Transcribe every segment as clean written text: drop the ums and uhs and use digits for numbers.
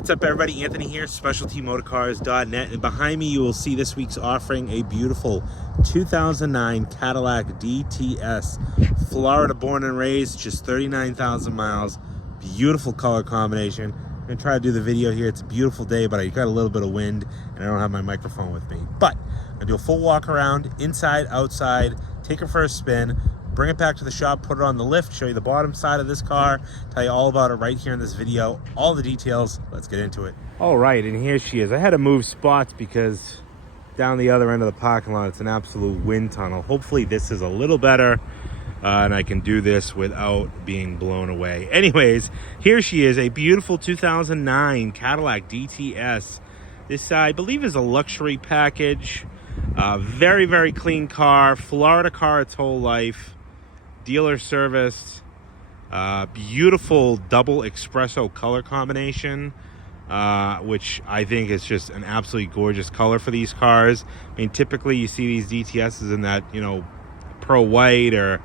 What's up, everybody? Anthony here, specialtymotorcars.net, and behind me you will see this week's offering a beautiful 2009 Cadillac DTS, Florida born and raised, just 39,000 miles. Beautiful color combination. I'm gonna try to do the video here. It's a beautiful day, but I got a little bit of wind and I don't have my microphone with me. But I'm gonna do a full walk around, inside, outside, take it for a spin, bring it back to the shop, put it on the lift, show you the bottom side of this car, tell you all about it right here in this video, all the details. Let's get into it. All right, and here she is. I had to move spots because down the other end of the parking lot, it's an absolute wind tunnel. Hopefully this is a little better and I can do this without being blown away. Anyways, here she is, a beautiful 2009 Cadillac DTS. This, I believe, is a luxury package. Very, very clean car. Florida car its whole life. Dealer serviced. Beautiful double espresso color combination, which I think is just an absolutely gorgeous color for these cars. I mean, typically you see these DTSs in that, you know, pearl white or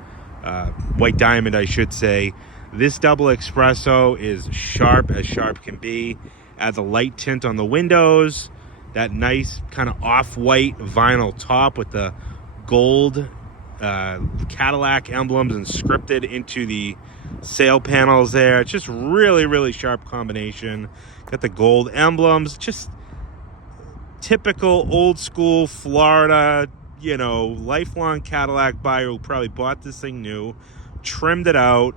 white diamond, I should say. This double espresso is sharp as sharp can be. Adds a light tint on the windows. That nice kind of off-white vinyl top with the gold Cadillac emblems and scripted into the sail panels there. It's just really, really sharp combination. Got the gold emblems. Just typical old school Florida, you know, lifelong Cadillac buyer who probably bought this thing new, trimmed it out,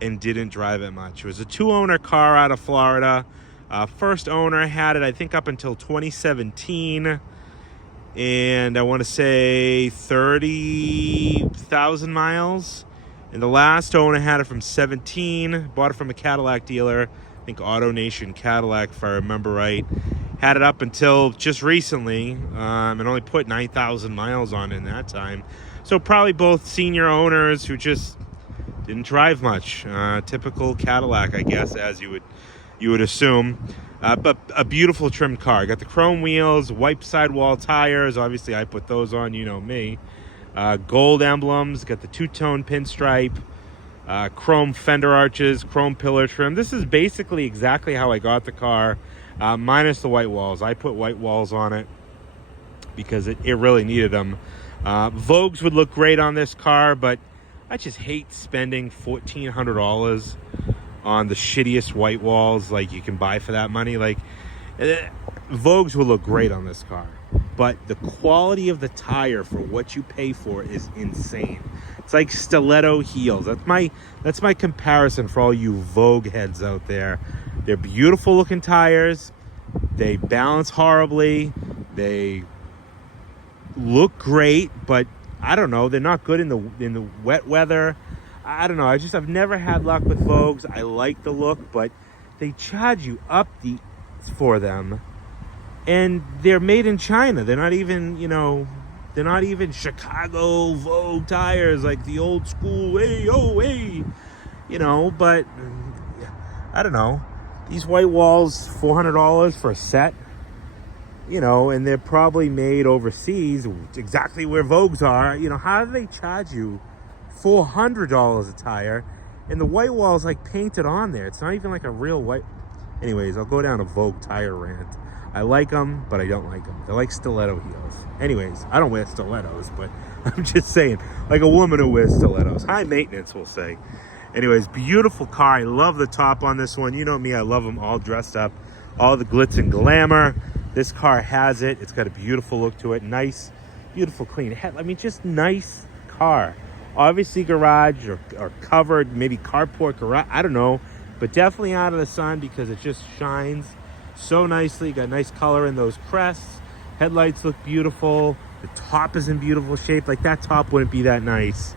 and didn't drive it much. It was a two-owner car out of Florida. First owner had it, I think, up until 2017. And I want to say 30,000 miles. And the last owner had it from 17. Bought it from a Cadillac dealer. I think Auto Nation Cadillac, if I remember right. Had it up until just recently. And only put 9,000 miles on it in that time. So probably both senior owners who just didn't drive much. Typical Cadillac, I guess, as you would assume. But a beautiful trimmed car. Got the chrome wheels, white sidewall tires. Obviously, I put those on, you know me. Gold emblems. Got the two-tone pinstripe. Chrome fender arches, chrome pillar trim. This is basically exactly how I got the car, minus the white walls. I put white walls on it because it really needed them. Vogues would look great on this car, but I just hate spending $1,400 on the shittiest white walls like you can buy for that money. Like, Vogues will look great on this car, but the quality of the tire for what you pay for is insane. It's like stiletto heels. That's my comparison for all you Vogue heads out there. They're beautiful looking tires. They balance horribly. They look great, but I don't know, they're not good in the wet weather. I don't know. I've never had luck with Vogues. I like the look, but they charge you up for them, and they're made in China. They're not even, you know, they're not even Chicago Vogue tires like the old school. Hey, oh, hey, you know. But I don't know. These white walls, $400 for a set, you know, and they're probably made overseas, exactly where Vogues are. You know, how do they charge you $400 a tire, and the white wall is like painted on there? It's not even like a real white. Anyways, I'll go down a Vogue tire rant. I like them, but I don't like them. They're like stiletto heels. Anyways, I don't wear stilettos, but I'm just saying, like a woman who wears stilettos. High maintenance, we'll say. Anyways, beautiful car. I love the top on this one. You know me, I love them all dressed up, all the glitz and glamour. This car has it. It's got a beautiful look to it. Nice, beautiful, clean head. I mean, just nice car. Obviously garage or covered, maybe carport garage, I don't know, but definitely out of the sun because it just shines so nicely. Got nice color in those crests. Headlights look beautiful. The top is in beautiful shape. Like, that top wouldn't be that nice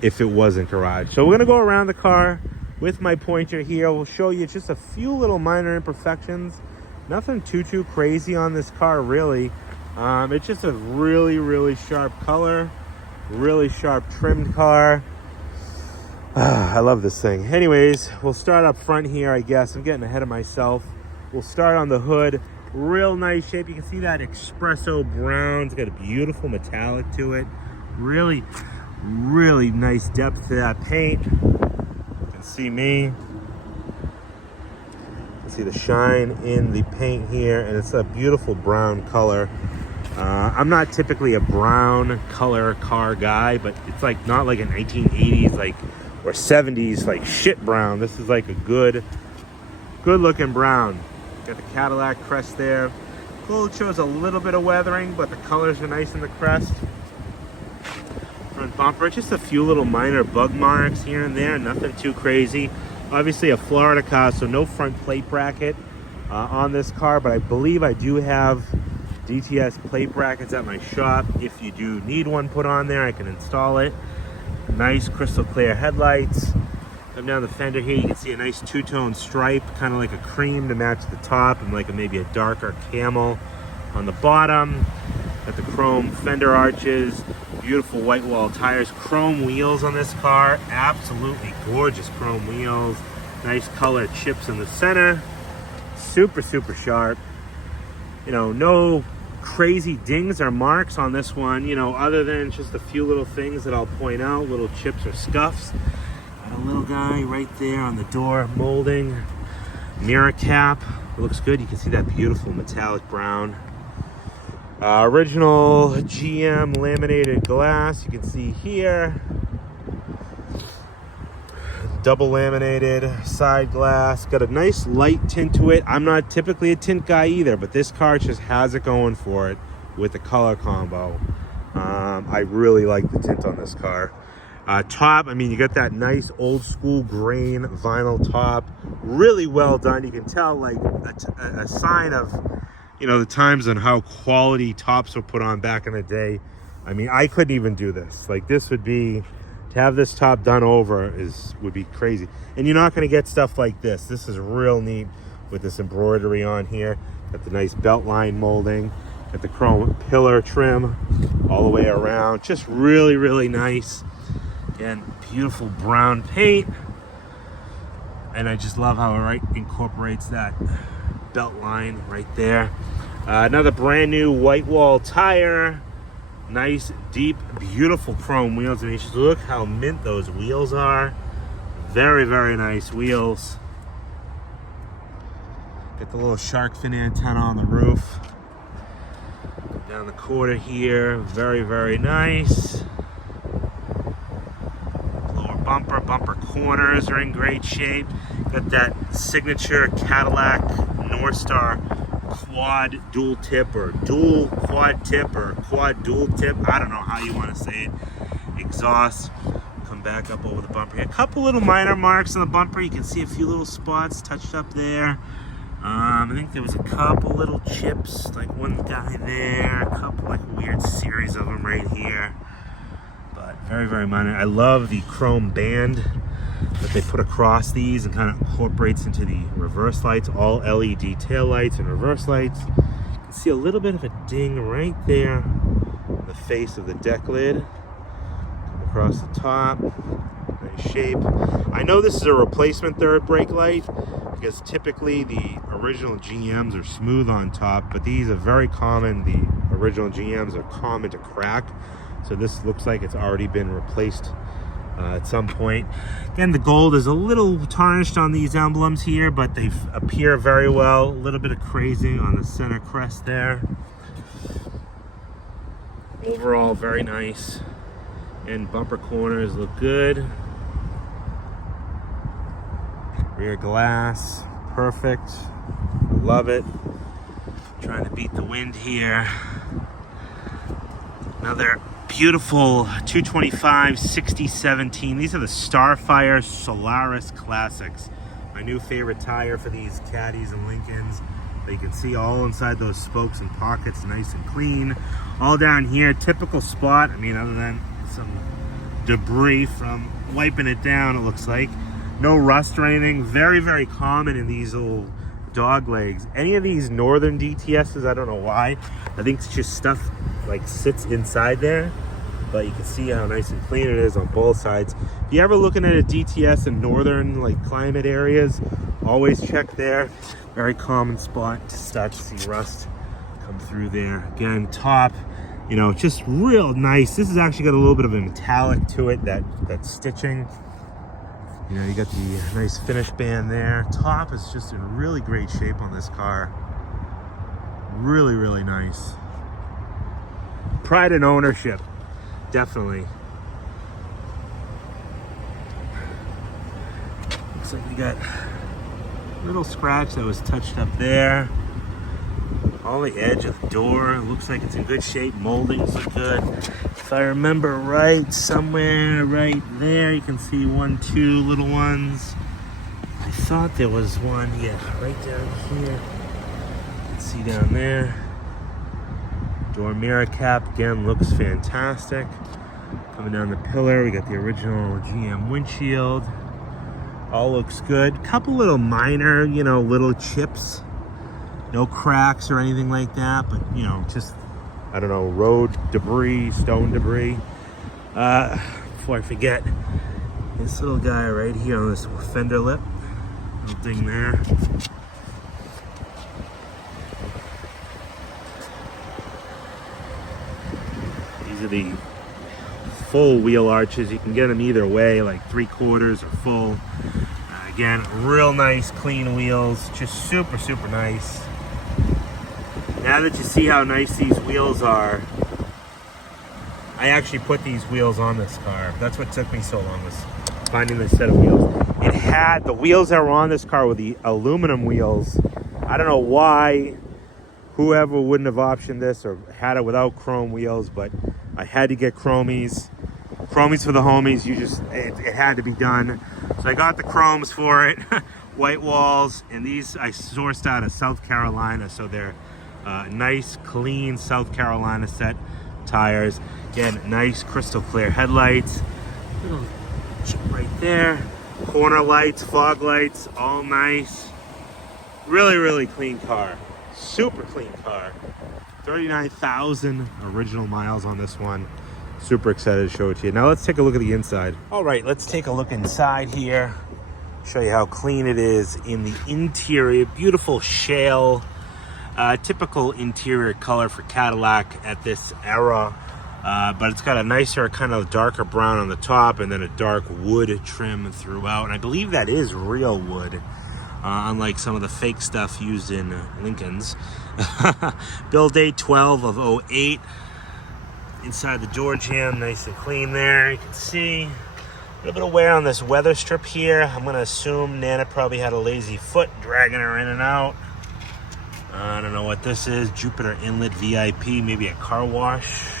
if it wasn't garage. So we're gonna go around the car with my pointer here. We'll show you just a few little minor imperfections. Nothing too crazy on this car, really. It's just a really, really sharp color. Really sharp trimmed car. I love this thing. Anyways, we'll start up front here, I guess. I'm getting ahead of myself. We'll start on the hood. Real nice shape. You can see that espresso brown. It's got a beautiful metallic to it. Really, really nice depth to that paint. You can see me. see the shine in the paint here, and it's a beautiful brown color. I'm not typically a brown color car guy, but it's like not like a 1980s like or 70s like shit brown. This is like a good looking brown. Got the Cadillac crest there. Cool, it shows a little bit of weathering, but the colors are nice in the crest. Front bumper, just a few little minor bug marks here and there, nothing too crazy. Obviously a Florida car, so no front plate bracket on this car, but I believe I do have DTS plate brackets at my shop. If you do need one put on there, I can install it. Nice crystal clear headlights. Come down the fender here, you can see a nice two-tone stripe, kind of like a cream to match the top, and like maybe a darker camel on the bottom. Got the chrome fender arches, beautiful white wall tires, chrome wheels on this car, absolutely gorgeous chrome wheels. Nice color chips in the center, super sharp. You know, no crazy dings or marks on this one, you know, other than just a few little things that I'll point out, little chips or scuffs. Got a little guy right there on the door molding. Mirror cap, it looks good. You can see that beautiful metallic brown. Original GM laminated glass, you can see here. Double laminated side glass, got a nice light tint to it. I'm not typically a tint guy either, but this car just has it going for it with the color combo. I really like the tint on this car. Top, I mean, you got that nice old school grain vinyl top, really well done. You can tell like a sign of, you know, the times on how quality tops were put on back in the day. I mean, I couldn't even do this. Like, this would be, to have this top done over would be crazy. And you're not going to get stuff like this. This is real neat with this embroidery on here. Got the nice belt line molding. Got the chrome pillar trim all the way around. Just really nice. Again, beautiful brown paint. And I just love how it incorporates that belt line right there. Another brand new white wall tire. Nice, deep, beautiful chrome wheels. And you just look how mint those wheels are. Very nice wheels. Got the little shark fin antenna on the roof. Down the quarter here, very nice. Lower bumper corners are in great shape. Got that signature Cadillac Northstar quad dual tip or dual quad tip or quad dual tip. I don't know how you want to say it. Exhaust. Come back up over the bumper. A couple little minor marks on the bumper. You can see a few little spots touched up there. I think there was a couple little chips, like one guy there, a couple like weird series of them right here. But very minor. I love the chrome band that they put across these and kind of incorporates into the reverse lights, all LED tail lights and reverse lights. You can see a little bit of a ding right there on the face of the deck lid. Come across the top, nice shape. I know this is a replacement third brake light because typically the original GMs are smooth on top, but these are very common. The original GMs are common to crack. So this looks like it's already been replaced at some point. Again, the gold is a little tarnished on these emblems here, but they appear very well. A little bit of crazing on the center crest there. Overall, very nice. And bumper corners look good. Rear glass, perfect. Love it. Trying to beat the wind here. Another beautiful 225 6017. These are the Starfire Solaris Classics. My new favorite tire for these Caddies and Lincolns. You can see all inside those spokes and pockets, nice and clean. All down here, typical spot. I mean, other than some debris from wiping it down, it looks like. No rust or anything. Very common in these little dog legs. Any of these northern DTSs, I don't know why. I think it's just stuff like sits inside there. But you can see how nice and clean it is on both sides. If you're ever looking at a DTS in northern like climate areas, always check there. Very common spot to start to see rust come through there. Again, top, you know, just real nice. This has actually got a little bit of a metallic to it, that stitching. You know, you got the nice finish band there. Top is just in really great shape on this car. Really, really nice. Pride in ownership, definitely. Looks like we got a little scratch that was touched up there. All the edge of the door looks like it's in good shape. Moldings look good. If I remember right, somewhere right there, you can see 1, 2 little ones. I thought there was one, yeah, right down here. You can see down there. Door mirror cap, again, looks fantastic. Coming down the pillar, we got the original GM windshield. All looks good. Couple little minor, you know, little chips. No cracks or anything like that, but, you know, just, I don't know, road debris, stone debris. Before I forget, this little guy right here on this fender lip. Little thing there. These are the full wheel arches. You can get them either way, like 3/4 or full. Again, real nice, clean wheels. Just super, super nice. Now that you see how nice these wheels are, I actually put these wheels on this car. That's what took me so long, was finding this set of wheels. It had, the wheels that were on this car were the aluminum wheels. I don't know why whoever wouldn't have optioned this or had it without chrome wheels, but I had to get chromies. Chromies for the homies, it had to be done. So I got the chromes for it, white walls, and these I sourced out of South Carolina, so they're nice, clean South Carolina set tires. Again, nice crystal clear headlights. Little chip right there. Corner lights, fog lights, all nice. Really, really clean car. Super clean car. 39,000 original miles on this one. Super excited to show it to you. Now let's take a look at the inside. All right, let's take a look inside here. Show you how clean it is in the interior. Beautiful shale. Typical interior color for Cadillac at this era. But it's got a nicer kind of darker brown on the top and then a dark wood trim throughout. And I believe that is real wood, unlike some of the fake stuff used in Lincolns. Build date 12 of 08. Inside the door jamb, nice and clean there. You can see a little bit of wear on this weather strip here. I'm going to assume Nana probably had a lazy foot dragging her in and out. I don't know what this is. Jupiter Inlet VIP, maybe a car wash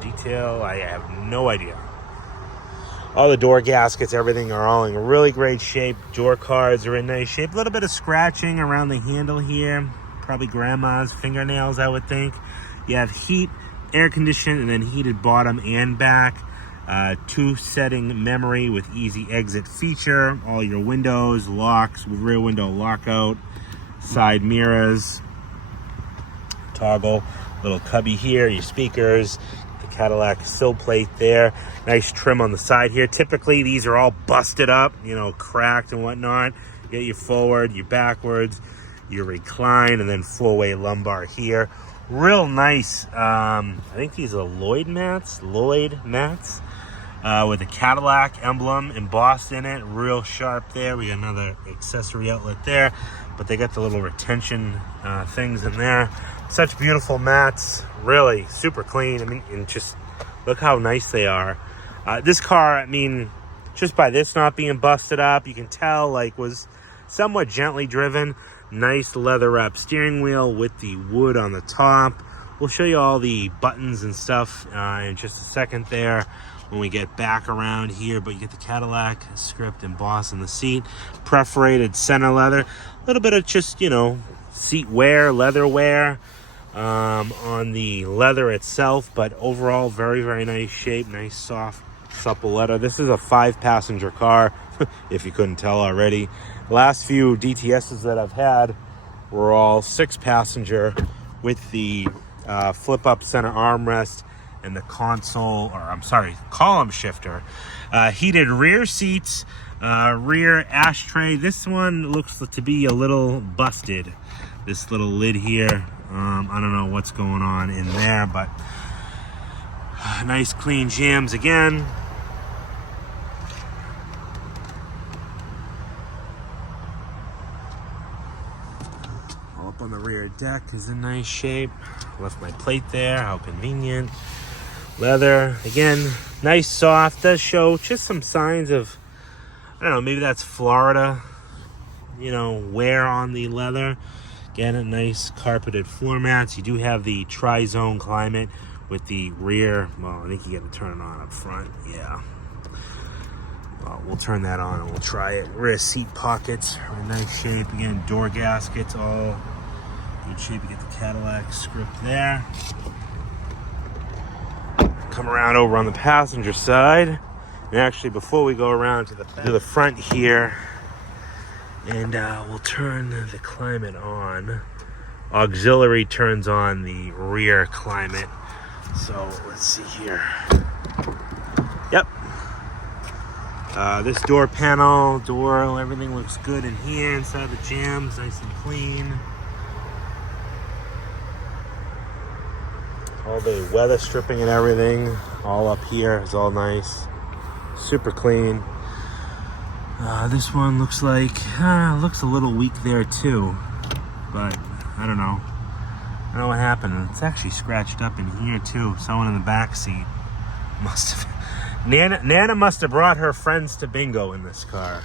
detail. I have no idea. All the door gaskets, everything are all in really great shape. Door cards are in nice shape. A little bit of scratching around the handle here. Probably grandma's fingernails, I would think. You have heat, air conditioning, and then heated bottom and back. 2-setting memory with easy exit feature. All your windows, locks, rear window lockout. Side mirrors, toggle, little cubby here, your speakers, the Cadillac sill plate there. Nice trim on the side here. Typically these are all busted up, you know, cracked and whatnot. You get your forward, your backwards, your recline, and then 4-way lumbar here. Real nice. I think these are Lloyd mats with a Cadillac emblem embossed in it. Real sharp there. We got another accessory outlet there, but they got the little retention things in there. Such beautiful mats. Really super clean. I mean, and just look how nice they are. This car, I mean, just by this not being busted up, you can tell like was somewhat gently driven. Nice leather wrap steering wheel with the wood on the top. We'll show you all the buttons and stuff in just a second there when we get back around here, but you get the Cadillac script embossed in the seat. Perforated center leather. A little bit of just, you know, seat wear, leather wear on the leather itself, but overall very, very nice shape. Nice, soft, supple leather. This is a 5-passenger car, if you couldn't tell already. The last few DTSs that I've had were all 6-passenger with the flip-up center armrest and the column shifter. Heated rear seats, rear ashtray. This one looks to be a little busted. This little lid here. I don't know what's going on in there, but nice clean jambs again. deck is in nice shape. Left my plate there, how convenient. Leather, again, nice soft. Does show just some signs of, I don't know, maybe that's Florida, you know, wear on the leather. Again, a nice carpeted floor mats. You do have the tri-zone climate with the rear. Well, I think you got to turn it on up front. Yeah. Well, we'll turn that on and we'll try it. Rear seat pockets are in nice shape. Again, door gaskets all good shape. You get the Cadillac script there. Come around over on the passenger side. And actually, before we go around to the front here, and we'll turn the climate on. Auxiliary turns on the rear climate. So let's see here. Yep. This door panel, everything looks good in here. Inside the jams, nice and clean. All the weather stripping and everything, all up here is all nice. Super clean. This one looks like, looks a little weak there too, but I don't know. I don't know what happened. It's actually scratched up in here too. Someone in the back seat must have, Nana must have brought her friends to bingo in this car.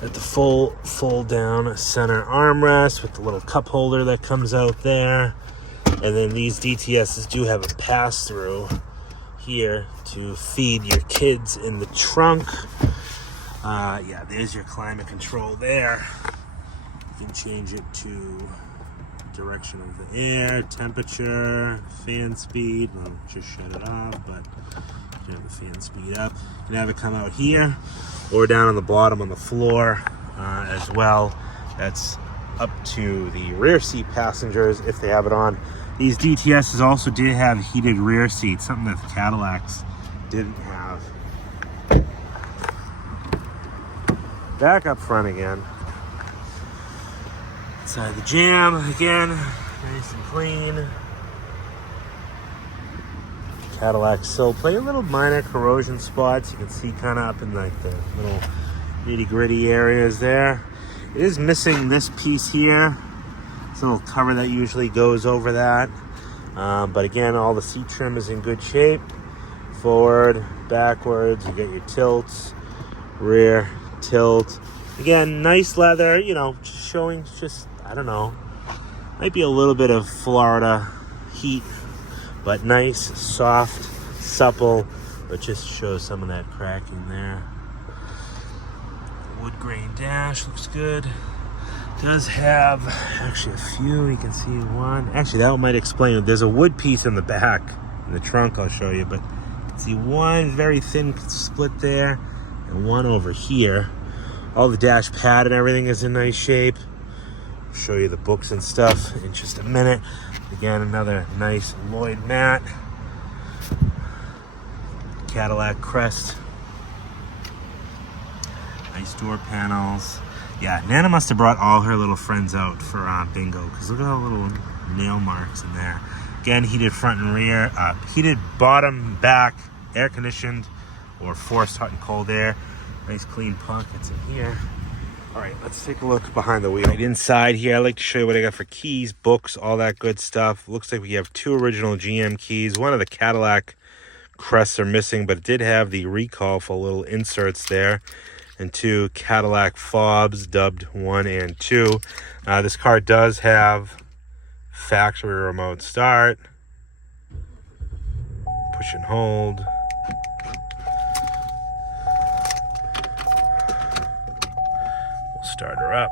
Got the full fold down center armrest with the little cup holder that comes out there. And then these DTSs do have a pass-through here to feed your kids in the trunk. Yeah, there's your climate control there. You can change it to direction of the air, temperature, fan speed. Well, just shut it off, but you can have the fan speed up. You can have it come out here or down on the bottom on the floor as well. That's up to the rear seat passengers if they have it on. These DTSs also did have heated rear seats, something that the Cadillacs didn't have. Back up front again. Inside the jam, again, nice and clean. Cadillac sill plate, little minor corrosion spots. You can see kind of up in like the little nitty-gritty areas there. It is missing this piece here. It's a little cover that usually goes over that. But again, all the seat trim is in good shape. Forward, backwards, you get your tilts, rear tilt. Again, nice leather, you know, showing just, I don't know, might be a little bit of Florida heat, but nice, soft, supple, but just shows some of that cracking there. Wood grain dash looks good. Does have actually a few. You can see one. Actually, that one might explain it. There's a wood piece in the back in the trunk. I'll show you, but you can see one very thin split there, and one over here. All the dash pad and everything is in nice shape. I'll show you the books and stuff in just a minute. Again, another nice Lloyd mat. Cadillac crest. Nice door panels. Yeah, Nana must have brought all her little friends out for bingo, because look at all the little nail marks in there. Again, heated front and rear, heated bottom, back, air conditioned, or forced hot and cold air. Nice clean pockets in here. All right, let's take a look behind the wheel. Right inside here, I like to show you what I got for keys, books, all that good stuff. Looks like we have 2 original GM keys. One of the Cadillac crests are missing, but it did have the recall for little inserts there. And 2 Cadillac fobs, dubbed 1 and 2. This car does have factory remote start. Push and hold. We'll start her up.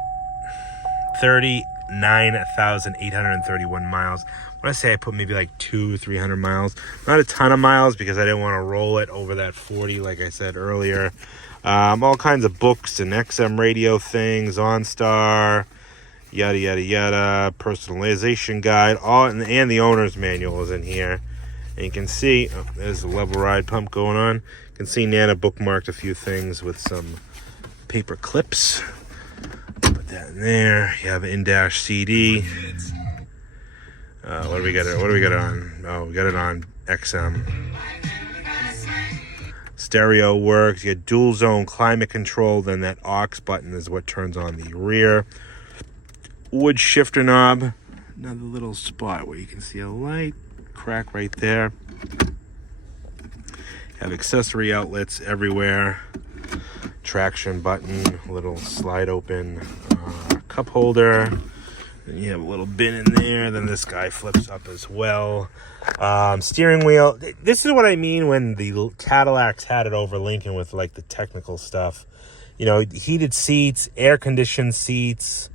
39,831 miles. When I say I put maybe like 200-300 miles, not a ton of miles because I didn't want to roll it over that 40 like I said earlier. All kinds of books and XM radio things, OnStar, yada yada yada, personalization guide, all, and the owner's manual is in here. And you can see, there's a level ride pump going on. You can see Nana bookmarked a few things with some paper clips. Put that in there. You have an in-dash CD. What do we got it on? Oh, we got it on XM. Stereo works. You get dual zone climate control. Then that aux button is what turns on the rear. wood shifter knob. Another little spot where you can see a light crack right there. Have accessory outlets everywhere. Traction button, little slide open cup holder. Then you have a little bin in there. Then this guy flips up as well. Steering wheel. This is what I mean when the Cadillacs had it over Lincoln with like the technical stuff. You know, heated seats, air-conditioned seats,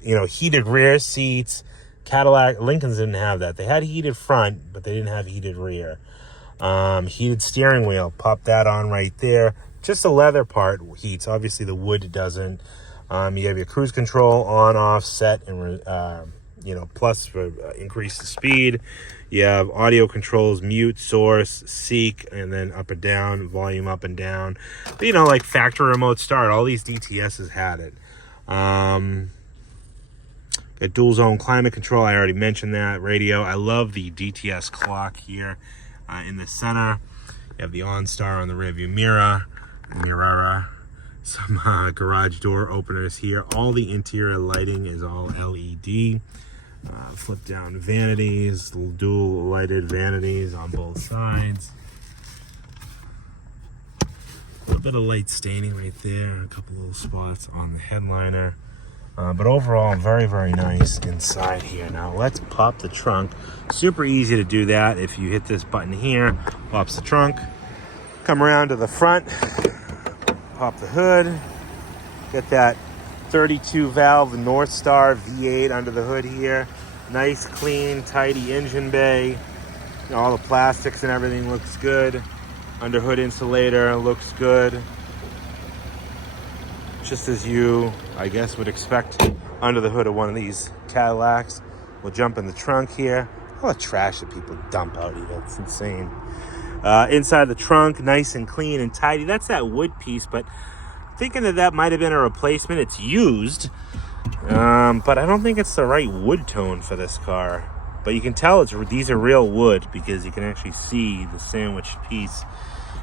you know, heated rear seats. Lincolns didn't have that. They had heated front, but they didn't have heated rear. Heated steering wheel. Pop that on right there. Just the leather part heats. Obviously, the wood doesn't. You have your cruise control on, off, set, and plus for increase the speed. You have audio controls, mute, source, seek, and then up and down, volume up and down. But, you know, like factory remote start. All these DTSs had it. Got dual zone climate control. I already mentioned that. Radio. I love the DTS clock here in the center. You have the OnStar on the rearview mirror. Some garage door openers here. All the interior lighting is all LED. Flip down vanities, dual lighted vanities on both sides. A little bit of light staining right there. A couple little spots on the headliner. But overall, very, very nice inside here. Now, let's pop the trunk. Super easy to do that. If you hit this button here, pops the trunk. Come around to the front. Pop the hood. Get that 32 valve North Star V8 under the hood here. Nice, clean, tidy engine bay. You know, all the plastics and everything looks good. Under hood insulator looks good. Just as you, I guess, would expect under the hood of one of these Cadillacs. We'll jump in the trunk here. All the trash that people dump out here, it's insane. Inside the trunk, nice and clean and tidy. That's that wood piece, but thinking that might have been a replacement. It's used, but I don't think it's the right wood tone for this car. But you can tell these are real wood because you can actually see the sandwiched piece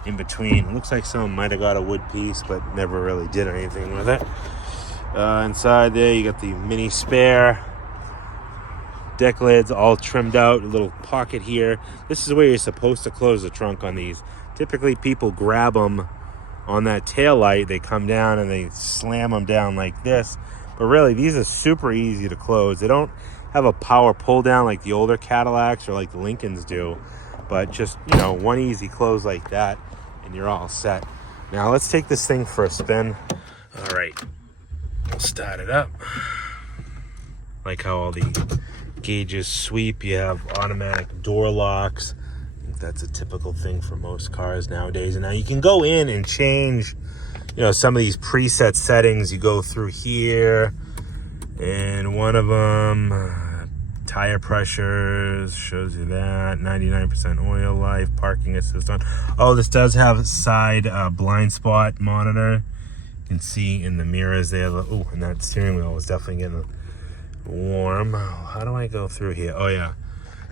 in between. It looks like someone might have got a wood piece, but never really did anything with it. Inside there, you got the mini spare. Deck lids all trimmed out, a little pocket here. This is where you're supposed to close the trunk on these. Typically, people grab them on that tail light. They come down and they slam them down like this. But really, these are super easy to close. They don't have a power pull down like the older Cadillacs or like the Lincolns do. But just, you know, one easy close like that, and you're all set. Now, let's take this thing for a spin. All right. We'll start it up. Like how all the gauges sweep. You have automatic door locks. I think that's a typical thing for most cars nowadays. And now you can go in and change, you know, some of these preset settings. You go through here, and one of them, tire pressures, shows you that. 99% oil life, parking assist on. Oh, this does have a side blind spot monitor. You can see in the mirrors there. Oh, and that steering wheel was definitely getting warm. How do I go through here? Oh yeah,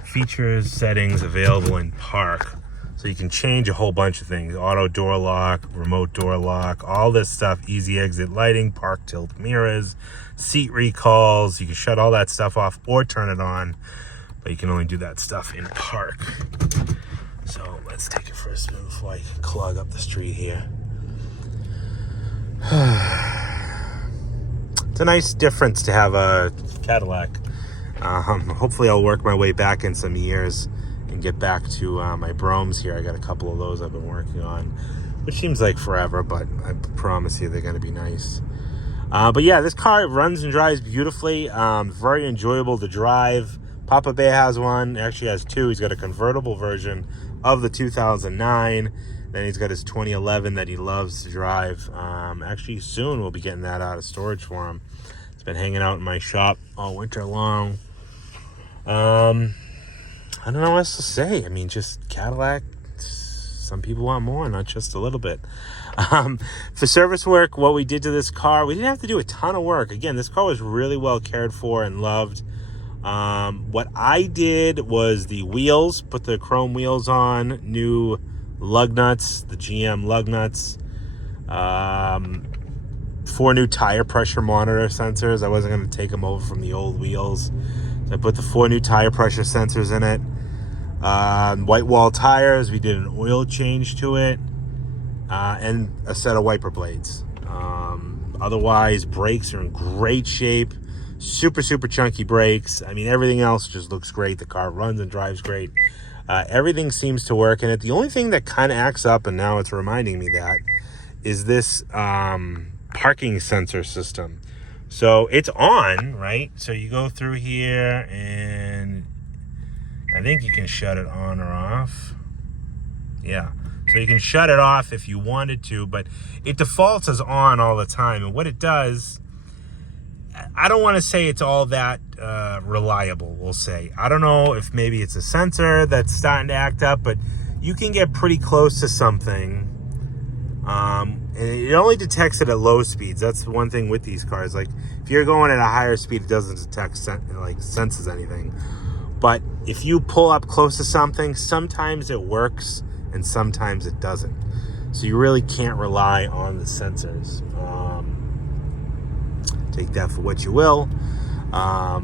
features, settings available in park, so you can change a whole bunch of things. Auto door lock, remote door lock, all this stuff. Easy exit lighting, park tilt mirrors, seat recalls. You can shut all that stuff off or turn it on, but you can only do that stuff in park. So let's take it for a spin before I clog up the street here. It's a nice difference to have a Cadillac. Hopefully I'll work my way back in some years and get back to my Brohms here. I got a couple of those I've been working on, which seems like forever, but I promise you they're going to be nice. But yeah, this car runs and drives beautifully. Very enjoyable to drive. Papa Bear has one. Actually has two. He's got a convertible version of the 2009. Then he's got his 2011 that he loves to drive. Actually, soon we'll be getting that out of storage for him. It's been hanging out in my shop all winter long. I don't know what else to say. I mean, just Cadillac. Some people want more, not just a little bit. For service work, what we did to this car, we didn't have to do a ton of work. Again, this car was really well cared for and loved. What I did was the wheels, put the chrome wheels on, new lug nuts, the GM lug nuts. 4 new tire pressure monitor sensors. I wasn't going to take them over from the old wheels. So I put the 4 new tire pressure sensors in it. White wall tires. We did an oil change to it. And a set of wiper blades. Otherwise, brakes are in great shape. Super, super chunky brakes. I mean, everything else just looks great. The car runs and drives great. Everything seems to work in it. The only thing that kind of acts up, and now it's reminding me that, is this parking sensor system. So it's on, right? So you go through here, and I think you can shut it on or off. Yeah. So you can shut it off if you wanted to, but it defaults as on all the time. And what it does, I don't want to say it's all that reliable, we'll say. I don't know if maybe it's a sensor that's starting to act up, but you can get pretty close to something. And it only detects it at low speeds. That's the one thing with these cars. Like, if you're going at a higher speed, it doesn't detect, senses anything. But if you pull up close to something, sometimes it works and sometimes it doesn't. So you really can't rely on the sensors. Take that for what you will. I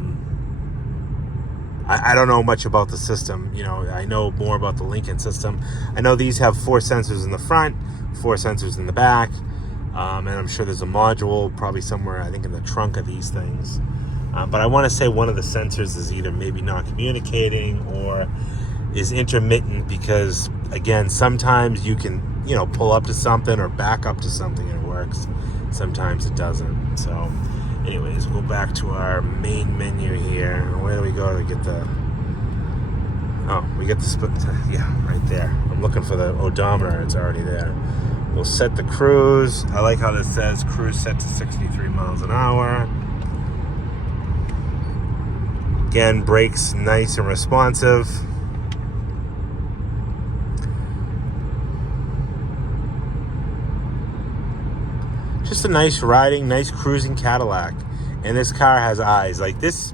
don't know much about the system. You know, I know more about the Lincoln system. I know these have 4 sensors in the front, 4 sensors in the back, and I'm sure there's a module probably somewhere, I think, in the trunk of these things. But I want to say one of the sensors is either maybe not communicating or is intermittent, because again, sometimes you can, you know, pull up to something or back up to something and it works. Sometimes it doesn't. So anyways, go back to our main menu here. Where do we go to get the... Oh, we get the split... Yeah, right there. I'm looking for the odometer. It's already there. We'll set the cruise. I like how this says cruise set to 63 miles an hour. Again, brakes nice and responsive. Just a nice riding, nice cruising Cadillac. And this car has eyes. Like this,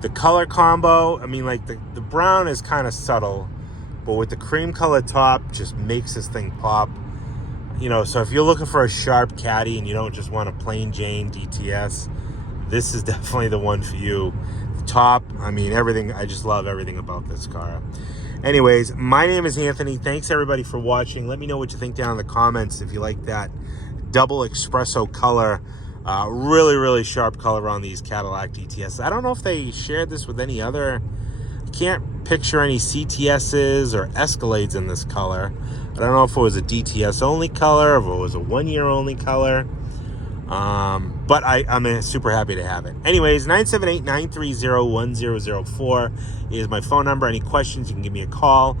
the color combo, I mean, like the brown is kind of subtle, but with the cream color top, just makes this thing pop. You know, so if you're looking for a sharp caddy and you don't just want a plain Jane DTS, this is definitely the one for you. The top, I mean, everything, I just love everything about this car. Anyways, my name is Anthony. Thanks everybody for watching. Let me know what you think down in the comments if you like that double espresso color. Really, really sharp color on these Cadillac DTS. I don't know if they shared this with any other. I can't picture any CTSs or Escalades in this color. I don't know if it was a DTS only color, if it was a 1 year only color. But I'm super happy to have it. Anyways, 978-930-1004 is my phone number. Any questions, you can give me a call.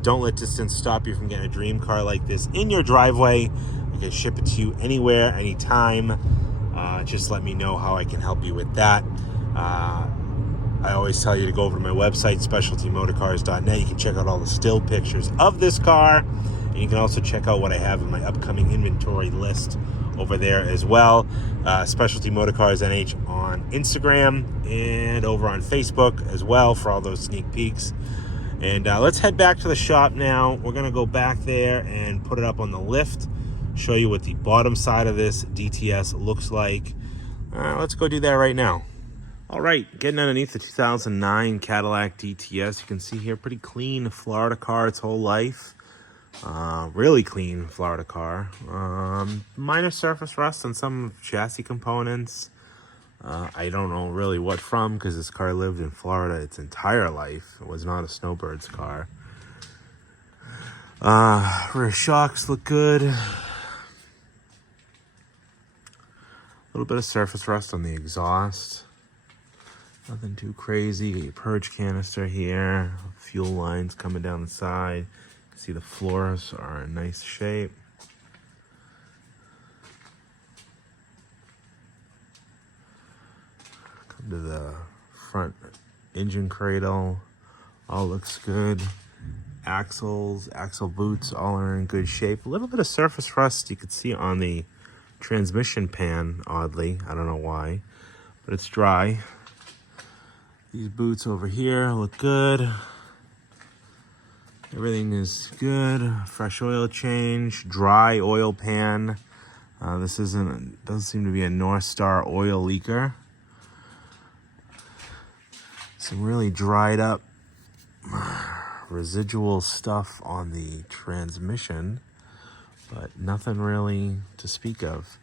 Don't let distance stop you from getting a dream car like this in your driveway. I can ship it to you anywhere, anytime. Just let me know how I can help you with that. I always tell you to go over to my website, specialtymotorcars.net. You can check out all the still pictures of this car. And you can also check out what I have in my upcoming inventory list over there as well. Specialty Motorcars NH on Instagram and over on Facebook as well for all those sneak peeks. And let's head back to the shop now. We're going to go back there and put it up on the lift. Show you what the bottom side of this DTS looks like. Let's go do that right now. All right, getting underneath the 2009 Cadillac DTS. You can see here, pretty clean Florida car its whole life. Really clean Florida car. Minor surface rust on some chassis components. I don't know really what from, because this car lived in Florida its entire life. It was not a snowbird's car. Rear shocks look good. A little bit of surface rust on the exhaust. Nothing too crazy. Got your purge canister here. Fuel lines coming down the side. You can see the floors are in nice shape. Come to the front engine cradle. All looks good. Axles, axle boots, all are in good shape. A little bit of surface rust you could see on the transmission pan, oddly. I don't know why, but it's dry. These boots over here look good. Everything is good. Fresh oil change, dry oil pan. This doesn't seem to be a North Star oil leaker. Some really dried up residual stuff on the transmission, but nothing really to speak of.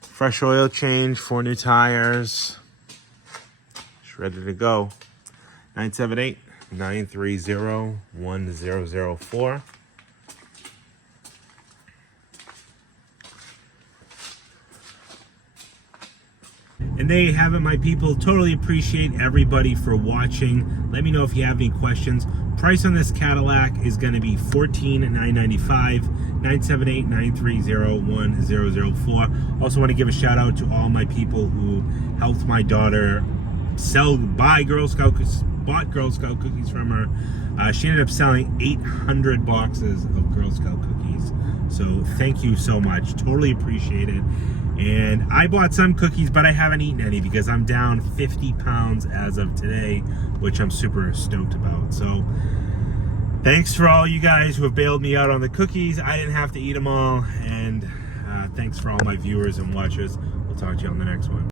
Fresh oil change, 4 new tires. Just ready to go. 978-930-1004. And there you have it, my people. Totally appreciate everybody for watching. Let me know if you have any questions. Price on this Cadillac is going to be $14,995. 978-930-1004. Also want to give a shout out to all my people who helped my daughter bought Girl Scout cookies from her. She ended up selling 800 boxes of Girl Scout cookies. So thank you so much. Totally appreciate it. And I bought some cookies, but I haven't eaten any because I'm down 50 pounds as of today, which I'm super stoked about. So thanks for all you guys who have bailed me out on the cookies. I didn't have to eat them all. And thanks for all my viewers and watchers. We'll talk to you on the next one.